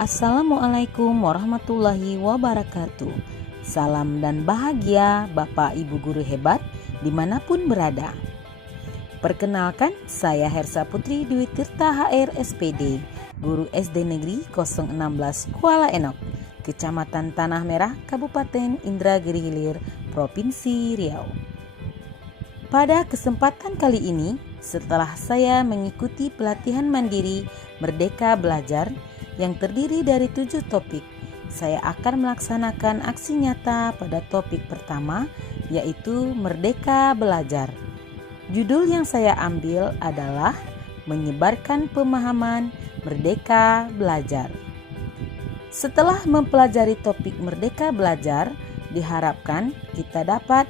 Assalamualaikum warahmatullahi wabarakatuh. Salam dan bahagia Bapak Ibu Guru hebat dimanapun berada. Perkenalkan, saya Hersa Putri Dwi Tirta HR SPD, Guru SD Negeri 016 Kuala Enok, Kecamatan Tanah Merah, Kabupaten Indragiri Hilir, Provinsi Riau. Pada kesempatan kali ini, setelah saya mengikuti pelatihan mandiri Merdeka Belajar yang terdiri dari 7 topik, saya akan melaksanakan aksi nyata pada topik pertama, yaitu Merdeka Belajar. Judul yang saya ambil adalah Menyebarkan Pemahaman Merdeka Belajar. Setelah mempelajari topik Merdeka Belajar, diharapkan kita dapat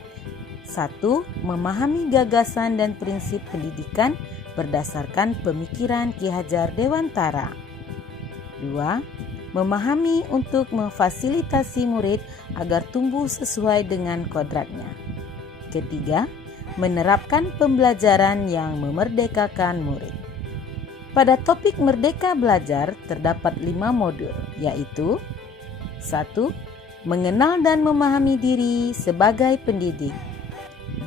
1. Memahami gagasan dan prinsip pendidikan berdasarkan pemikiran Ki Hajar Dewantara. 2. Memahami untuk memfasilitasi murid agar tumbuh sesuai dengan kodratnya. 3. Menerapkan pembelajaran yang memerdekakan murid. Pada topik Merdeka Belajar terdapat 5 modul, yaitu 1. Mengenal dan memahami diri sebagai pendidik.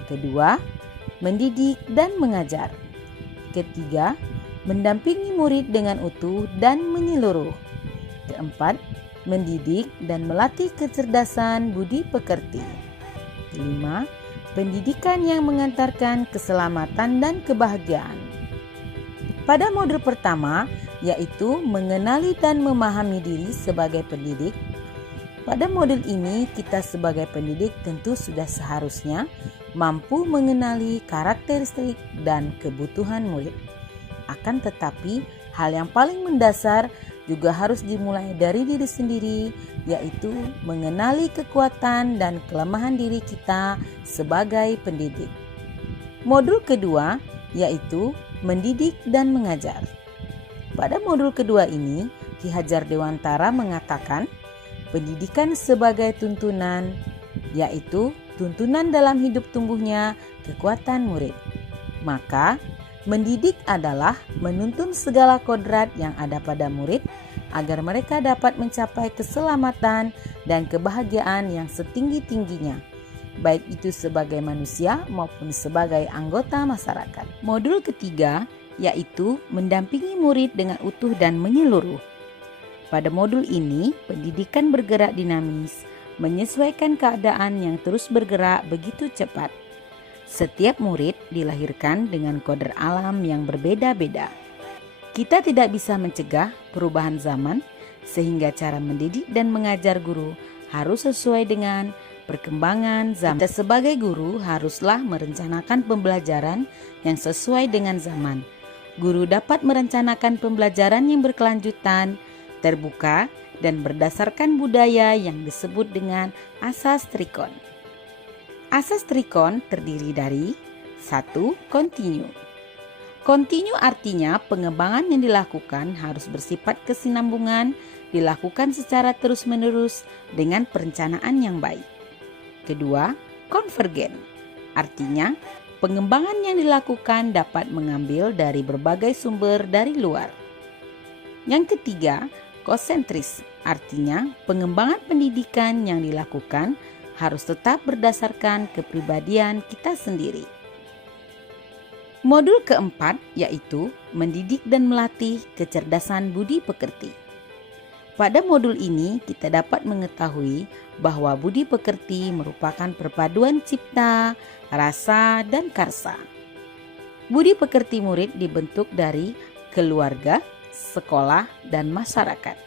2. Mendidik dan mengajar. 3. Mendampingi murid dengan utuh dan menyeluruh. 4. Mendidik dan melatih kecerdasan budi pekerti. 5. Pendidikan yang mengantarkan keselamatan dan kebahagiaan. Pada modul pertama, yaitu mengenali dan memahami diri sebagai pendidik. Pada modul ini, kita sebagai pendidik tentu sudah seharusnya mampu mengenali karakteristik dan kebutuhan murid. Akan tetapi, hal yang paling mendasar juga harus dimulai dari diri sendiri, yaitu mengenali kekuatan dan kelemahan diri kita sebagai pendidik. Modul kedua, yaitu mendidik dan mengajar. Pada modul kedua ini, Ki Hajar Dewantara mengatakan, pendidikan sebagai tuntunan, yaitu tuntunan dalam hidup tumbuhnya kekuatan murid. Maka, mendidik adalah menuntun segala kodrat yang ada pada murid agar mereka dapat mencapai keselamatan dan kebahagiaan yang setinggi-tingginya, baik itu sebagai manusia maupun sebagai anggota masyarakat. Modul ketiga, yaitu mendampingi murid dengan utuh dan menyeluruh. Pada modul ini, pendidikan bergerak dinamis, menyesuaikan keadaan yang terus bergerak begitu cepat. Setiap murid dilahirkan dengan kodrat alam yang berbeda-beda. Kita tidak bisa mencegah perubahan zaman, sehingga cara mendidik dan mengajar guru harus sesuai dengan perkembangan zaman. Kita sebagai guru haruslah merencanakan pembelajaran yang sesuai dengan zaman. Guru dapat merencanakan pembelajaran yang berkelanjutan, terbuka, dan berdasarkan budaya yang disebut dengan asas Trikon. Asas Trikon terdiri dari 1. Kontinu. Kontinu artinya pengembangan yang dilakukan harus bersifat kesinambungan, dilakukan secara terus-menerus dengan perencanaan yang baik. 2. Konvergen. Artinya pengembangan yang dilakukan dapat mengambil dari berbagai sumber dari luar. Yang ketiga, konsentris. Artinya pengembangan pendidikan yang dilakukan harus tetap berdasarkan kepribadian kita sendiri. Modul keempat, yaitu mendidik dan melatih kecerdasan budi pekerti. Pada modul ini kita dapat mengetahui bahwa budi pekerti merupakan perpaduan cipta, rasa, dan karsa. Budi pekerti murid dibentuk dari keluarga, sekolah, dan masyarakat.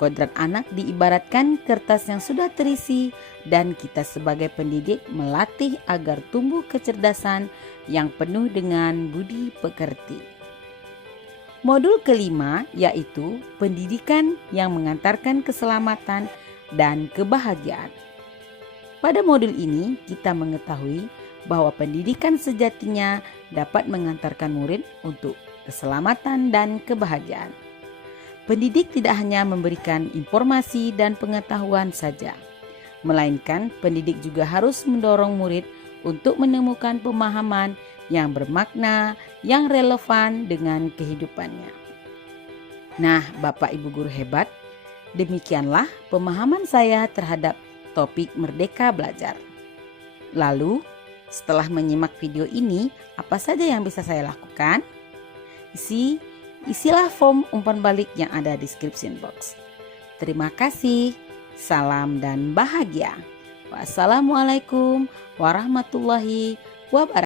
Kodrat anak diibaratkan kertas yang sudah terisi, dan kita sebagai pendidik melatih agar tumbuh kecerdasan yang penuh dengan budi pekerti. Modul kelima, yaitu pendidikan yang mengantarkan keselamatan dan kebahagiaan. Pada modul ini kita mengetahui bahwa pendidikan sejatinya dapat mengantarkan murid untuk keselamatan dan kebahagiaan. Pendidik tidak hanya memberikan informasi dan pengetahuan saja, melainkan pendidik juga harus mendorong murid untuk menemukan pemahaman yang bermakna, yang relevan dengan kehidupannya. Nah, Bapak Ibu guru hebat, demikianlah pemahaman saya terhadap topik Merdeka Belajar. Lalu, setelah menyimak video ini, apa saja yang bisa saya lakukan? Isilah form umpan balik yang ada di description box. Terima kasih, salam dan bahagia. Wassalamualaikum warahmatullahi wabarakatuh.